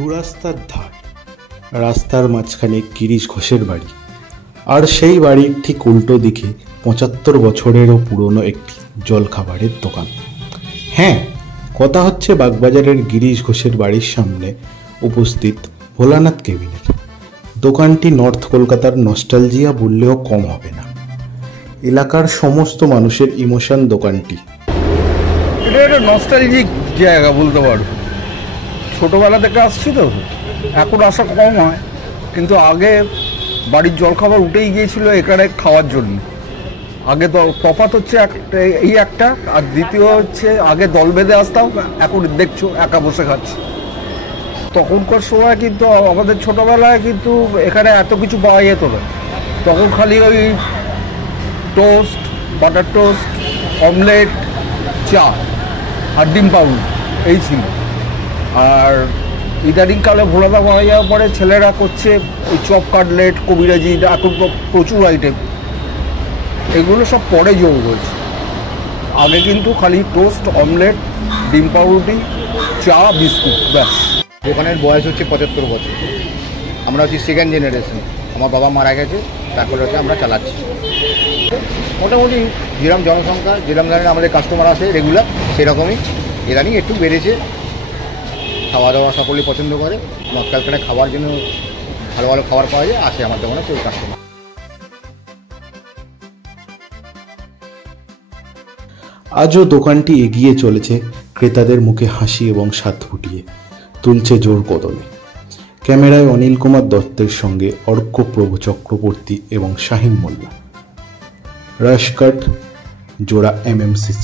দুরাস্তার ধার, রাস্তার মাঝখানে গিরিশ ঘোষের বাড়ি, আর সেই বাড়ির ঠিক উল্টো দিকে ৭৫ বছরেরও পুরনো একটি জলখাবারের দোকান। হ্যাঁ, কথা হচ্ছে বাগবাজারের গিরিশ ঘোষের বাড়ির সামনে উপস্থিত ভোলানাথ কেবিনের। দোকানটি নর্থ কলকাতার নস্টালজিয়া বললেও কম হবে না। এলাকার সমস্ত মানুষের ইমোশন দোকানটি। এটা একটা নস্টালজিক জায়গা বলতে পারো। ছোটোবেলা থেকে আসছি তো, এখন আসা কম হয়, কিন্তু আগে বাড়ির জলখাবার উঠেই গিয়েছিল এখানে খাওয়ার জন্য। আগে তফাৎ হচ্ছে একটা, আর দ্বিতীয় হচ্ছে আগে দল বেঁধে আসতাম, এখন দেখছো একা বসে খাচ্ছি। তখনকার সময় কিন্তু আমাদের ছোটোবেলায় কিন্তু এখানে এত কিছু পাওয়া যেত না। তখন খালি ওই টোস্ট, বাটার টোস্ট, অমলেট, চা আর ডিম পাউরুটি এই ছিল। আর ইদানিংকালে ভোলাদা পাওয়া যাওয়ার পরে ছেলেরা করছে ওই চপ, কাটলেট, কবিরাজি, এখন প্রচুর আইটেম। এগুলো সব পরে যোগ হয়েছে। আগে কিন্তু খালি টোস্ট, অমলেট, ডিম পাউরুটি, চা, বিস্কুট, ব্যাস। দোকানের বয়স হচ্ছে ৭৫ বছর। আমরা হচ্ছে সেকেন্ড জেনারেশন। আমার বাবা মারা গেছে, তারপরে হচ্ছে আমরা চালাচ্ছি। মোটামুটি যেরকম জনসংখ্যা, যেরকম ধরনের আমাদের কাস্টমার আসে রেগুলার, সেরকমই ইদানিং একটু বেড়েছে। খাওয়া দাওয়া সকলেই পছন্দ করে। নর্থ ক্যালকাটায় খাওয়ার জন্য ভালো ভালো খাবার পাওয়া যায়, আসে আমার দোকানে সেই কাস্টমার। আজও দোকানটি এগিয়ে চলেছে ক্রেতাদের মুখে হাসি এবং স্বাদ ফুটিয়ে তুলছে জোর কদমে। ক্যামেরায় অনিল কুমার দত্তের সঙ্গে অর্কপ্রভ চক্রবর্তী এবং শাহিন মোল্লা। রাশকাট, জোড়া MMCC।